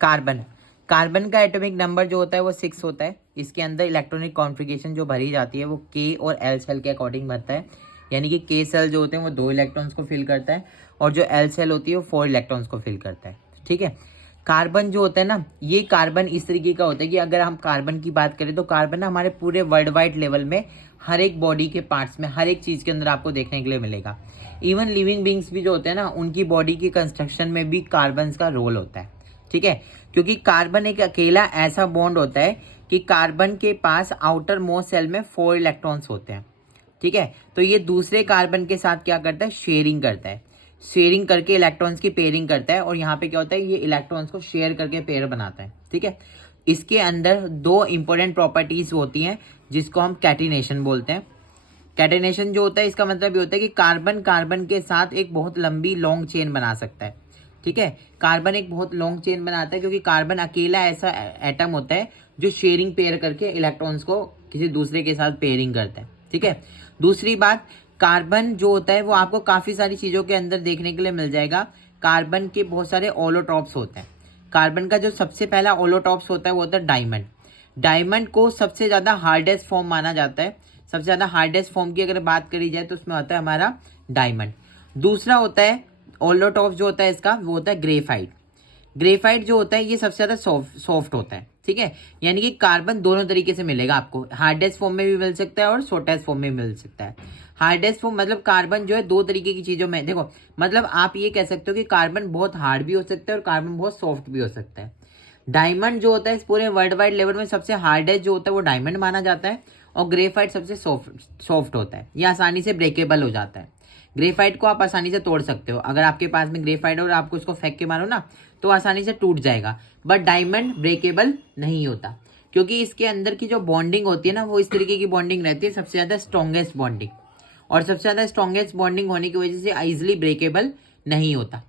Carbon carbon का atomic number जो होता है वो 6 होता है। इसके अंदर इलेक्ट्रॉनिक कॉन्फ़िगरेशन जो भरी जाती है वो के और एल सेल के अकॉर्डिंग भरता है। यानी कि के सेल जो होते हैं वो 2 इलेक्ट्रॉन्स को फिल करता है और जो एल सेल होती है वो 4 इलेक्ट्रॉन्स को फिल करता है। ठीक है। कार्बन जो होता है ना, ये कार्बन इस तरीके का होता है कि अगर हम कार्बन की बात करें तो कार्बन ना हमारे पूरे वर्ल्ड वाइड लेवल में हर एक बॉडी के पार्ट्स में, हर एक चीज़ के अंदर आपको देखने के लिए मिलेगा। इवन लिविंग बींग्स भी जो होते हैं ना, उनकी बॉडी की कंस्ट्रक्शन में भी कार्बन का रोल होता है। ठीक है। क्योंकि कार्बन एक अकेला ऐसा बॉन्ड होता है कि कार्बन के पास आउटर मोस्ट सेल में 4 इलेक्ट्रॉन्स होते हैं। ठीक है। तो ये दूसरे कार्बन के साथ क्या करता है, शेयरिंग करता है। शेयरिंग करके इलेक्ट्रॉन्स की पेयरिंग करता है और यहाँ पे क्या होता है, ये इलेक्ट्रॉन्स को शेयर करके पेयर बनाता है। ठीक है। इसके अंदर 2 इंपॉर्टेंट प्रॉपर्टीज होती हैं जिसको हम कैटिनेशन बोलते हैं। कैटिनेशन जो होता है इसका मतलब ये होता है कि कार्बन कार्बन के साथ एक बहुत लंबी लॉन्ग चेन बना सकता है। ठीक है। कार्बन एक बहुत लॉन्ग चेन बनाता है क्योंकि कार्बन अकेला ऐसा एटम होता है जो शेयरिंग पेयर करके इलेक्ट्रॉन्स को किसी दूसरे के साथ पेयरिंग करता है। ठीक है। दूसरी बात, कार्बन जो होता है वो आपको काफ़ी सारी चीज़ों के अंदर देखने के लिए मिल जाएगा। कार्बन के बहुत सारे ओलोटॉप्स होते हैं। कार्बन का जो सबसे पहला ओलोटॉप्स होता है वो होता है डायमंड। डायमंड को सबसे ज़्यादा हार्डेस्ट फॉर्म माना जाता है। सबसे ज़्यादा हार्डेस्ट फॉर्म की अगर बात करी जाए तो उसमें होता है हमारा डायमंड। दूसरा होता है ओलोटॉप्स जो होता है इसका, वो होता है ग्रेफाइट। ग्रेफाइट जो होता है ये सबसे ज़्यादा सॉफ्ट होता है। ठीक है। यानी कि कार्बन दोनों तरीके से मिलेगा आपको, हार्डेस्ट फॉर्म में भी मिल सकता है और सॉफ्टेस्ट फॉर्म में मिल सकता है। हार्डेस्ट फॉर्म मतलब कार्बन जो है 2 तरीके की चीज़ों में, देखो मतलब आप ये कह सकते हो कि कार्बन बहुत हार्ड भी हो सकता है और कार्बन बहुत सॉफ्ट भी हो सकता है। डायमंड जो होता है इस पूरे वर्ल्ड वाइड लेवल में सबसे हार्डेस्ट जो होता है वो डायमंड माना जाता है और ग्रेफाइट सबसे सॉफ्ट होता है। ये आसानी से ब्रेकेबल हो जाता है। ग्रेफाइट को आप आसानी से तोड़ सकते हो। अगर आपके पास में ग्रेफाइट है और आपको उसको फेंक के मारो ना तो आसानी से टूट जाएगा। बट डायमंड ब्रेकेबल नहीं होता क्योंकि इसके अंदर की जो बॉन्डिंग होती है ना वो इस तरीके की बॉन्डिंग रहती है, सबसे ज़्यादा स्ट्रॉन्गेस्ट बॉन्डिंग। और सबसे ज़्यादा स्ट्रॉन्गेस्ट बॉन्डिंग होने की वजह से ईजिली ब्रेकेबल नहीं होता।